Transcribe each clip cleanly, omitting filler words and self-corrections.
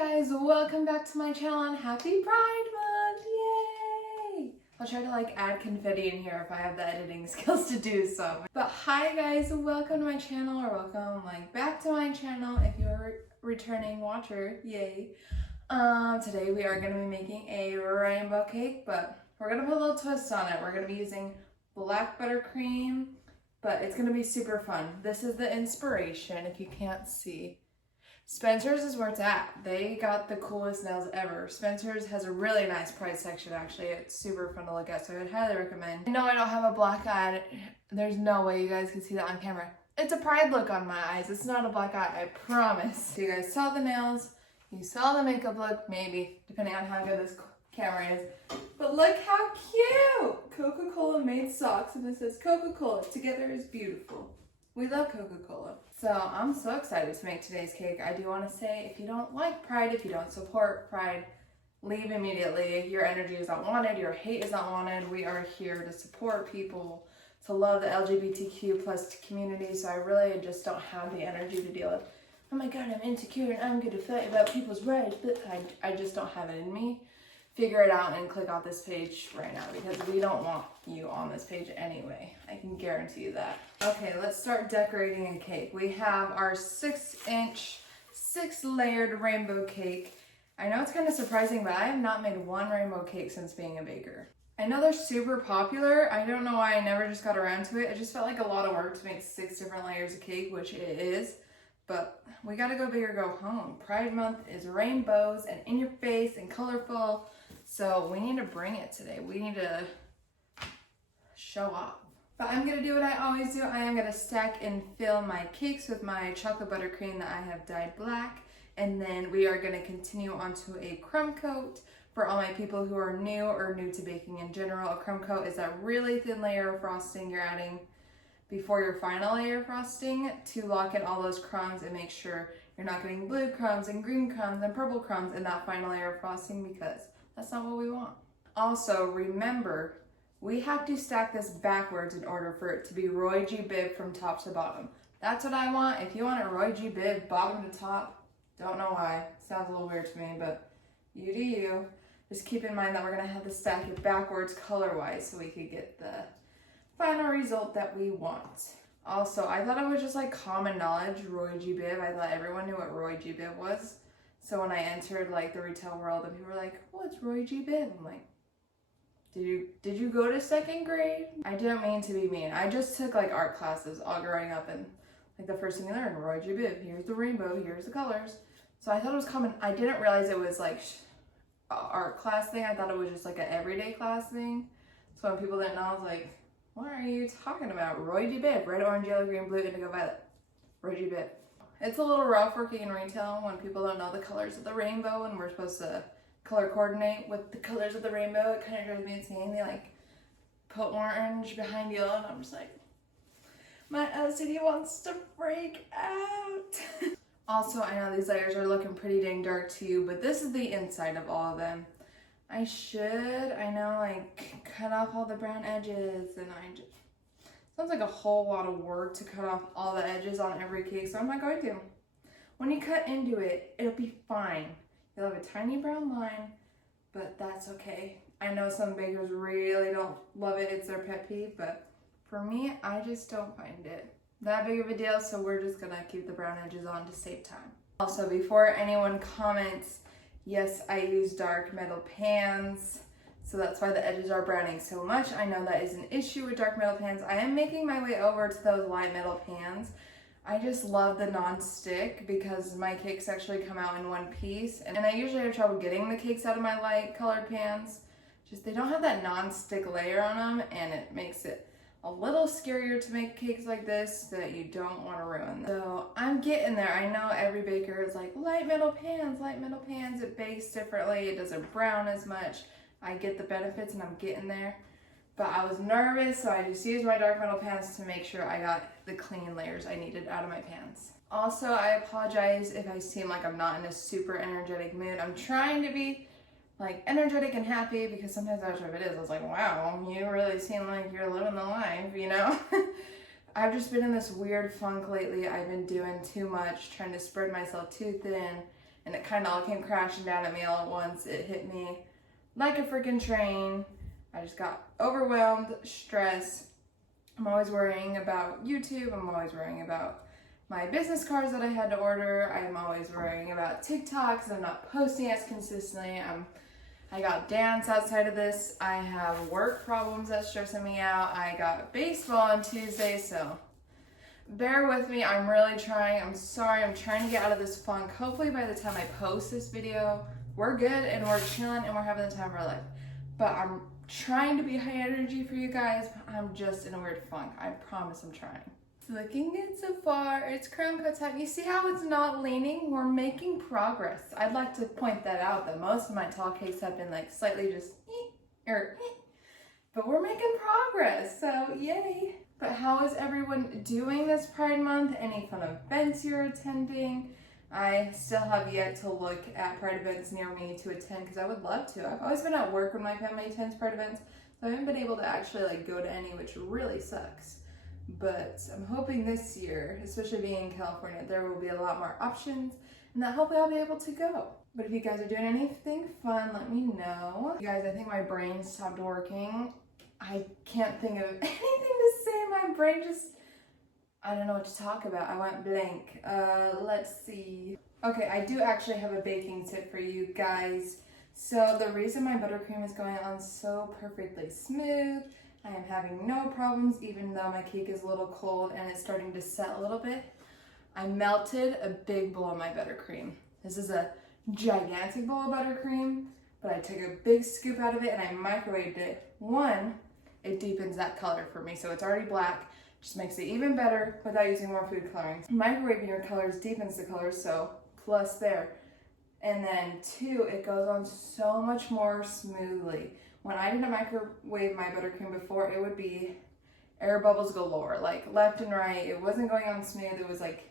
guys, welcome back to my channel and happy Pride Month, yay! I'll try to add confetti in here if I have the editing skills to do so. But hi guys, welcome to my channel, or welcome back to my channel if you're a returning watcher, yay. Today we are going to be making a rainbow cake, but we're going to put a little twist on it. We're going to be using black buttercream, but it's going to be super fun. This is the inspiration, if you can't see. Spencer's is where it's at. They got the coolest nails ever. Spencer's has a really nice price section actually. It's super fun to look at, so I'd highly recommend. No, I don't have a black eye. There's no way you guys can see that on camera. It's a pride look on my eyes. It's not a black eye, I promise. So you guys saw the nails, you saw the makeup look, maybe, depending on how good this camera is. But look how cute! Coca-Cola made socks, and it says Coca-Cola, together is beautiful. We love Coca-Cola. So I'm so excited to make today's cake. I do want to say, if you don't like Pride, if you don't support Pride, leave immediately. Your energy is not wanted, your hate is not wanted. We are here to support people, to love the LGBTQ plus community, so I really just don't have the energy to deal with, oh my god, I'm insecure and I'm going to fight about people's rights, but I just don't have it in me. Figure it out and click off this page right now, because we don't want you on this page anyway. I can guarantee you that. Okay, let's start decorating a cake. We have our 6-inch, 6-layered rainbow cake. I know it's kind of surprising, but I have not made one rainbow cake since being a baker. I know they're super popular. I don't know why I never just got around to it. It just felt like a lot of work to make 6 different layers of cake, which it is. But we gotta go big or go home. Pride Month is rainbows and in your face and colorful. So we need to bring it today. We need to show off. But I'm gonna do what I always do. I am gonna stack and fill my cakes with my chocolate buttercream that I have dyed black. And then we are gonna continue onto a crumb coat. For all my people who are new or new to baking in general, a crumb coat is that really thin layer of frosting you're adding before your final layer of frosting to lock in all those crumbs and make sure you're not getting blue crumbs and green crumbs and purple crumbs in that final layer of frosting, because that's not what we want. Also, remember, we have to stack this backwards in order for it to be Roy G. Biv from top to bottom. That's what I want. If you want it Roy G. Biv bottom to top, don't know why. Sounds a little weird to me, but you do you. Just keep in mind that we're gonna have to stack it backwards color-wise so we could get the final result that we want. Also, I thought it was just common knowledge, Roy G. Biv. I thought everyone knew what Roy G. Biv was. So when I entered the retail world and people were like, what's Roy G. Biv? I'm like, did you go to 2nd grade? I didn't mean to be mean. I just took art classes all growing up, and the first thing you learn, Roy G. Biv, here's the rainbow, here's the colors. So I thought it was common. I didn't realize it was a art class thing. I thought it was just an everyday class thing. So when people didn't know, I was like, what are you talking about? Roy G. Biv, red, orange, yellow, green, blue, indigo, violet. Roy G. Biv. It's a little rough working in retail when people don't know the colors of the rainbow and we're supposed to color coordinate with the colors of the rainbow. It kind of drives me insane. They put orange behind yellow, and I'm just like, my OCD wants to break out. Also, I know these layers are looking pretty dang dark to you, but this is the inside of all of them. I know, cut off all the brown edges, and sounds like a whole lot of work to cut off all the edges on every cake, so I'm not going to. When you cut into it, it'll be fine. You'll have a tiny brown line, but that's okay. I know some bakers really don't love it. It's their pet peeve, but for me, I just don't find it that big of a deal, so we're just gonna keep the brown edges on to save time. Also, before anyone comments, yes, I use dark metal pans, so that's why the edges are browning so much. I know that is an issue with dark metal pans. I am making my way over to those light metal pans. I just love the non-stick because my cakes actually come out in one piece, and I usually have trouble getting the cakes out of my light colored pans. Just they don't have that non-stick layer on them, and it makes it a little scarier to make cakes like this that you don't want to ruin. So I'm getting there. I know every baker is like, light metal pans, it bakes differently, it doesn't brown as much. I get the benefits and I'm getting there. But I was nervous, so I just used my dark metal pans to make sure I got the clean layers I needed out of my pans. Also, I apologize if I seem like I'm not in a super energetic mood. I'm trying to be energetic and happy, because sometimes that's what it is. I was like, wow, you really seem like you're living the life, you know? I've just been in this weird funk lately. I've been doing too much, trying to spread myself too thin, and it kind of all came crashing down at me all at once. It hit me like a freaking train. I just got overwhelmed, stressed. I'm always worrying about YouTube. I'm always worrying about my business cards that I had to order. I'm always worrying about TikToks. I'm not posting as consistently. I got dance outside of this. I have work problems that's stressing me out. I got baseball on Tuesday, so bear with me. I'm really trying. I'm sorry. I'm trying to get out of this funk. Hopefully by the time I post this video, we're good and we're chilling and we're having the time of our life. But I'm trying to be high energy for you guys. I'm just in a weird funk. I promise I'm trying. It's looking good so far. It's crown cut time. You see how it's not leaning? We're making progress. I'd like to point that out, that most of my tall cakes have been like slightly just but we're making progress, so yay. But how is everyone doing this Pride Month? Any fun events you're attending? I still have yet to look at Pride events near me to attend because I would love to. I've always been at work when my family attends Pride events, so I haven't been able to actually like go to any, which really sucks. But I'm hoping this year, especially being in California, there will be a lot more options and that hopefully I'll be able to go. But if you guys are doing anything fun, let me know. You guys, I think my brain stopped working. I can't think of anything to say. My brain just, I don't know what to talk about. I went blank. Let's see. Okay, I do actually have a baking tip for you guys. So the reason my buttercream is going on so perfectly smooth, I am having no problems even though my cake is a little cold and it's starting to set a little bit. I melted a big bowl of my buttercream. This is a gigantic bowl of buttercream, but I took a big scoop out of it and I microwaved it. One, it deepens that color for me, so it's already black. Just makes it even better without using more food coloring. Microwaving your colors deepens the colors, so plus there. And then two, it goes on so much more smoothly. When I didn't microwave my buttercream before, it would be air bubbles galore, like left and right. It wasn't going on smooth. It was like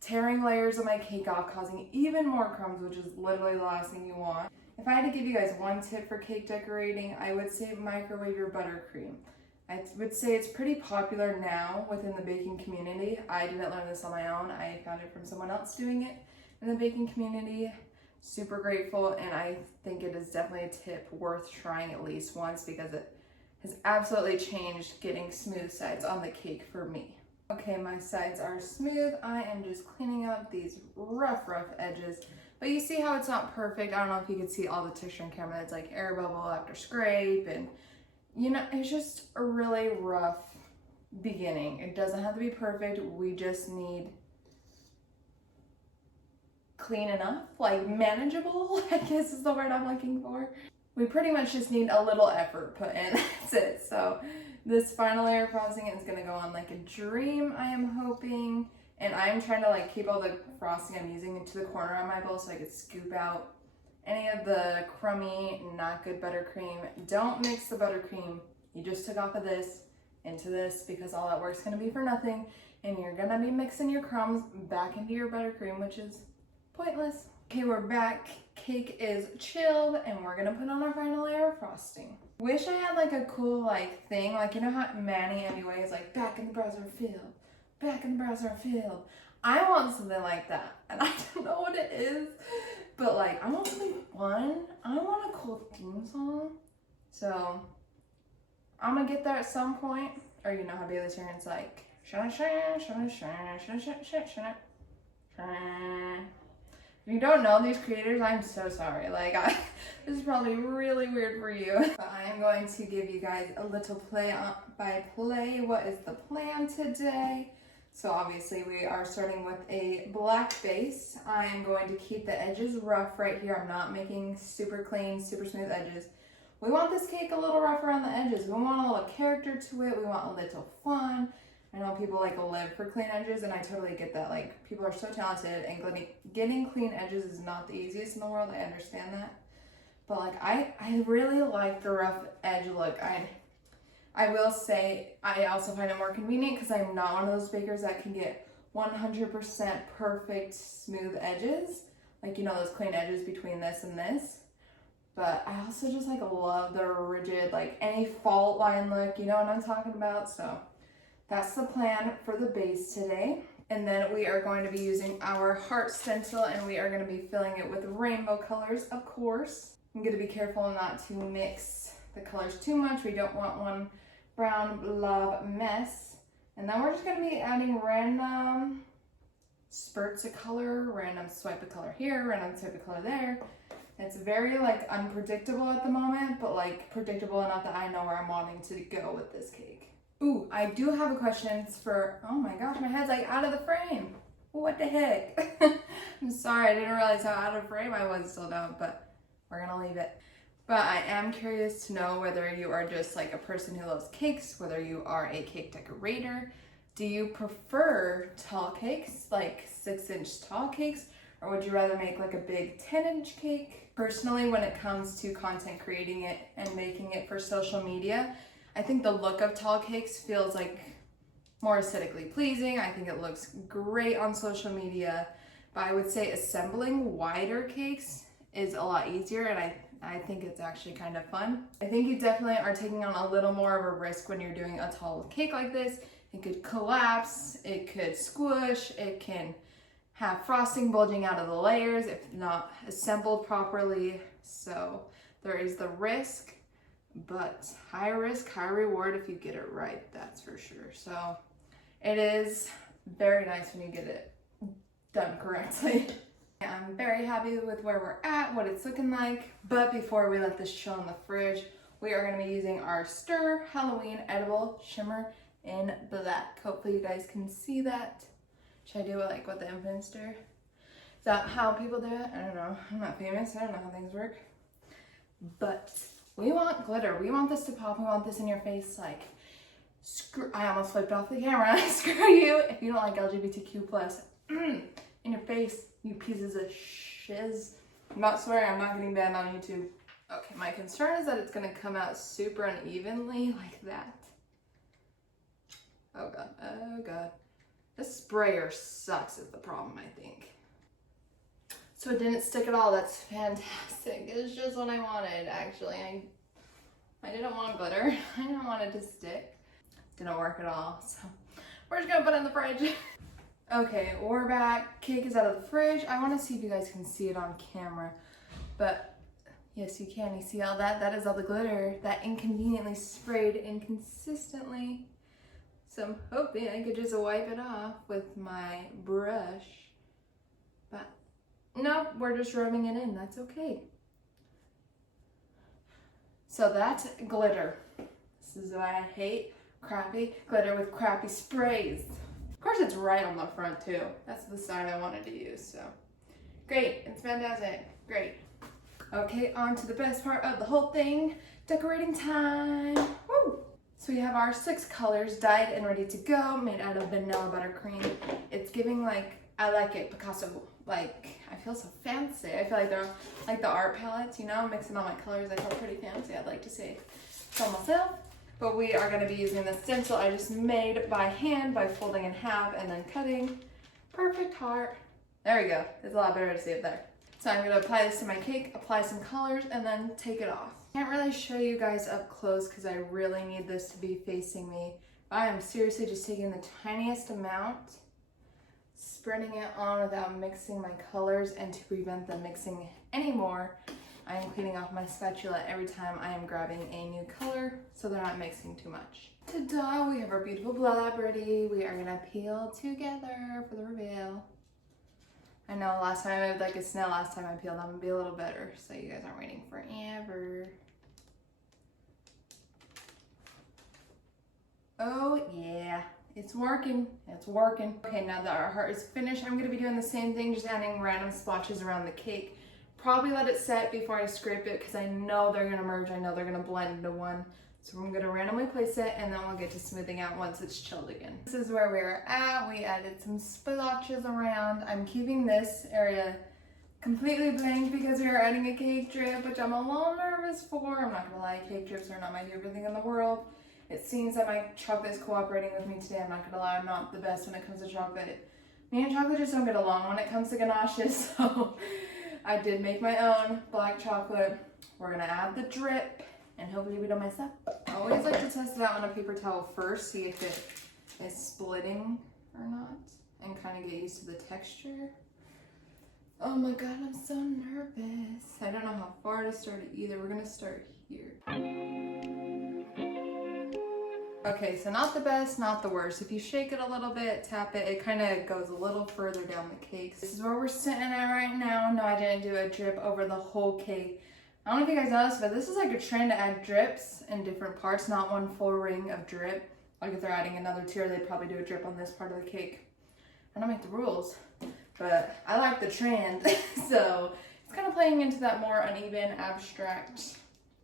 tearing layers of my cake off, causing even more crumbs, which is literally the last thing you want. If I had to give you guys one tip for cake decorating, I would say microwave your buttercream. I would say it's pretty popular now within the baking community. I didn't learn this on my own. I found it from someone else doing it in the baking community. Super grateful, and I think it is definitely a tip worth trying at least once because it has absolutely changed getting smooth sides on the cake for me. Okay, my sides are smooth. I am just cleaning up these rough edges. But you see how it's not perfect. I don't know if you can see all the texture on camera. It's like air bubble after scrape, and you know, it's just a really rough beginning. It doesn't have to be perfect. We just need clean enough, like manageable, I guess is the word I'm looking for. We pretty much just need a little effort put in, that's it. So this final layer of frosting is gonna go on like a dream, I am hoping. And I'm trying to like keep all the frosting I'm using into the corner of my bowl so I could scoop out any of the crummy, not good buttercream. Don't mix the buttercream you just took off of this into this because all that work's gonna be for nothing. And you're gonna be mixing your crumbs back into your buttercream, which is pointless. Okay, we're back. Cake is chilled and we're gonna put on our final layer of frosting. Wish I had like a cool like thing, like you know how Manny anyway is like back in the browser field, back in the browser field. I want something like that and I don't know what it is, but like I want something fun. I want a cool theme song. So I'm gonna get there at some point. Or you know how Bailey Sharon's like shana shana shana shana shana shana shana shana. If you don't know these creators, I'm so sorry. Like, this is probably really weird for you. But I am going to give you guys a little play by play. What is the plan today? So obviously we are starting with a black base. I am going to keep the edges rough right here. I'm not making super clean, super smooth edges. We want this cake a little rough around the edges. We want a little character to it. We want a little fun. I know people like live for clean edges and I totally get that. Like people are so talented and getting clean edges is not the easiest in the world. I understand that. But like I really like the rough edge look. I will say I also find it more convenient because I'm not one of those bakers that can get 100% perfect smooth edges. Like you know those clean edges between this and this. But I also just like love the rigid like any fault line look. You know what I'm talking about? So that's the plan for the base today. And then we are going to be using our heart stencil, and we are going to be filling it with rainbow colors, of course. I'm going to be careful not to mix the colors too much. We don't want one brown blob mess. And then we're just going to be adding random spurts of color, random swipe of color here, random swipe of color there. It's very like unpredictable at the moment, but like predictable enough that I know where I'm wanting to go with this cake. Ooh, I do have a question for, oh my gosh, my head's like out of the frame. What the heck? I'm sorry, I didn't realize how out of frame I was still down, but we're gonna leave it. But I am curious to know whether you are just like a person who loves cakes, whether you are a cake decorator. Do you prefer tall cakes, like 6-inch tall cakes, or would you rather make like a big 10-inch cake? Personally, when it comes to content creating it and making it for social media, I think the look of tall cakes feels like more aesthetically pleasing. I think it looks great on social media, but I would say assembling wider cakes is a lot easier, and I think it's actually kind of fun. I think you definitely are taking on a little more of a risk when you're doing a tall cake like this. It could collapse, it could squish, it can have frosting bulging out of the layers if not assembled properly. So there is the risk, but high risk, high reward if you get it right, that's for sure. So it is very nice when you get it done correctly. I'm very happy with where we're at, what it's looking like. But before we let this chill in the fridge, we are going to be using our Stir Halloween Edible Shimmer in black. Hopefully you guys can see that. Should I do it like what the infants do? Is that how people do it? I don't know. I'm not famous. I don't know how things work. But we want glitter. We want this to pop. We want this in your face. Like, screw. I almost flipped off the camera. Screw you. If you don't like LGBTQ plus in your face, you pieces of shiz. I'm not swearing. I'm not getting banned on YouTube. Okay, my concern is that it's going to come out super unevenly like that. Oh god, oh god. This sprayer sucks is the problem, I think. So it didn't stick at all, that's fantastic. It's just what I wanted, actually. I didn't want glitter. I didn't want it to stick. Didn't work at all, so we're just gonna put it in the fridge. Okay, we're back. Cake is out of the fridge. I wanna see if you guys can see it on camera, but yes, you can. You see all that? That is all the glitter that inconveniently sprayed inconsistently. So I'm hoping I could just wipe it off with my brush. But nope, we're just rubbing it in. That's okay. So that's glitter. This is why I hate crappy glitter with crappy sprays. Of course it's right on the front too. That's the side I wanted to use, so. Great, it's fantastic, great. Okay, on to the best part of the whole thing, decorating time. Woo! So we have our 6 colors dyed and ready to go, made out of vanilla buttercream. It's giving like, I like it, Picasso. Like, I feel so fancy. I feel like they're like the art palettes, you know, mixing all my colors. I feel pretty fancy, I'd like to say so myself. But we are gonna be using the stencil I just made by hand by folding in half and then cutting. Perfect heart. There we go, it's a lot better to see it there. So I'm gonna apply this to my cake, apply some colors, and then take it off. Can't really show you guys up close because I really need this to be facing me. I am seriously just taking the tiniest amount, spreading it on without mixing my colors, and to prevent them mixing anymore, I am cleaning off my spatula every time I am grabbing a new color so they're not mixing too much. Ta-da! We have our beautiful blob ready. We are gonna peel together for the reveal. I know last time I was like a snail last time I peeled. I'm gonna be a little better so you guys aren't waiting forever. Oh yeah, it's working, it's working. Okay, now that our heart is finished, I'm gonna be doing the same thing, just adding random splotches around the cake. Probably let it set before I scrape it because I know they're gonna merge, I know they're gonna blend into one. So I'm gonna randomly place it and then we'll get to smoothing out once it's chilled again. This is where we're at. We added some splotches around. I'm keeping this area completely blank because we are adding a cake drip, which I'm a little nervous for. I'm not gonna lie, cake drips are not my favorite thing in the world. It seems that my chocolate is cooperating with me today. I'm not gonna lie, I'm not the best when it comes to chocolate. Me and chocolate just don't get along when it comes to ganaches, so I did make my own black chocolate. We're gonna add the drip and hopefully we don't mess up. I always like to test it out on a paper towel first, see if it is splitting or not. and kind of get used to the texture. Oh my god, I'm so nervous. I don't know how far to start it either. We're gonna start here. Okay, so not the best, not the worst. If you shake it a little bit, tap it, it kind of goes a little further down the cake. This is where we're sitting at right now. No, I didn't do a drip over the whole cake. I don't know if you guys noticed, but this is like a trend to add drips in different parts, not one full ring of drip. Like if they're adding another tier, they'd probably do a drip on this part of the cake. I don't make the rules, but I like the trend. So it's kind of playing into that more uneven, abstract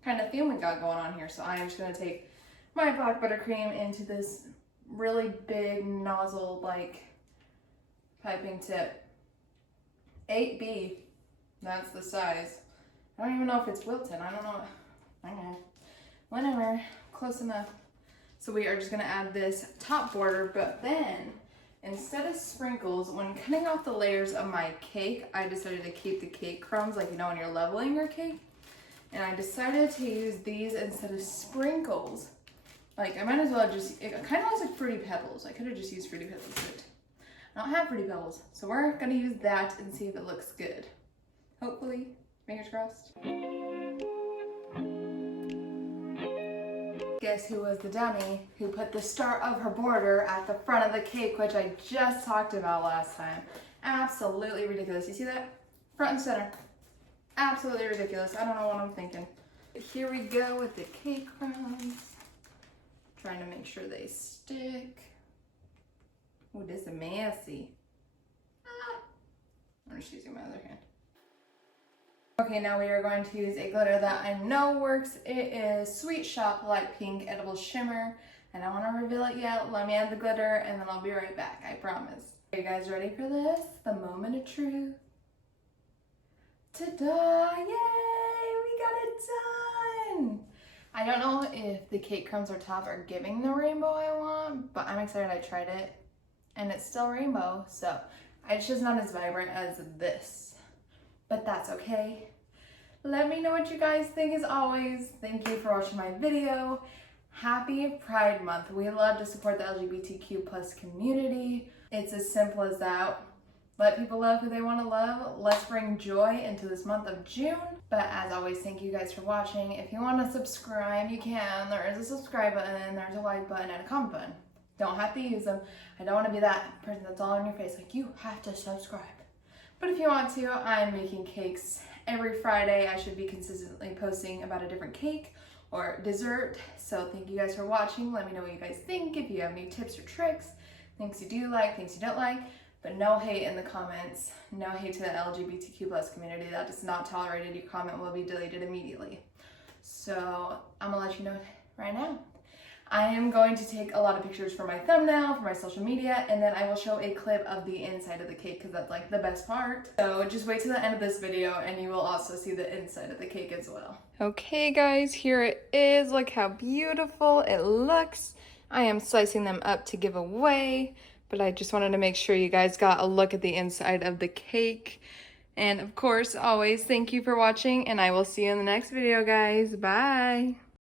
kind of theme we got going on here. So I am just gonna take my black buttercream into this really big nozzle like piping tip. 8B, that's the size. I don't even know if it's Wilton, I don't know. Okay, whatever, close enough. So we are just gonna add this top border, but then instead of sprinkles, when cutting off the layers of my cake, I decided to keep the cake crumbs, like you know when you're leveling your cake, and I decided to use these instead of sprinkles. Like, I might as well just, it kind of looks like Fruity Pebbles. I could have just used Fruity Pebbles, but I don't have Fruity Pebbles. So we're gonna use that and see if it looks good. Hopefully, fingers crossed. Guess who was the dummy who put the start of her border at the front of the cake, which I just talked about last time. Absolutely ridiculous. You see that? Front and center. Absolutely ridiculous. I don't know what I'm thinking. But here we go with the cake crumbs. Trying to make sure they stick. Oh, this is messy. I'm just using my other hand. Okay, now we are going to use a glitter that I know works. It is Sweet Shop Light Pink Edible Shimmer. I don't want to reveal it yet. Let me add the glitter and then I'll be right back, I promise. Are you guys ready for this? The moment of truth. Ta-da! Yay! We got it done! I don't know if the cake crumbs on top are giving the rainbow I want, but I'm excited I tried it. And it's still rainbow, so it's just not as vibrant as this. But that's okay. Let me know what you guys think as always. Thank you for watching my video. Happy Pride Month. We love to support the LGBTQ plus community. It's as simple as that. Let people love who they want to love. Let's bring joy into this month of June. But as always, thank you guys for watching. If you want to subscribe, you can. There is a subscribe button, there's a like button, and a comment button. Don't have to use them. I don't want to be that person that's all in your face, like you have to subscribe. But if you want to, I'm making cakes every Friday. I should be consistently posting about a different cake or dessert. So thank you guys for watching. Let me know what you guys think. If you have any tips or tricks, things you do like, things you don't like. But no hate in the comments. No hate to the LGBTQ plus community. That is not tolerated. Your comment will be deleted immediately. So I'm gonna let you know right now. I am going to take a lot of pictures for my thumbnail, for my social media, and then I will show a clip of the inside of the cake because that's like the best part. So just wait till the end of this video and you will also see the inside of the cake as well. Okay guys, here it is. Look how beautiful it looks. I am slicing them up to give away, but I just wanted to make sure you guys got a look at the inside of the cake. And of course, always thank you for watching, and I will see you in the next video, guys. Bye.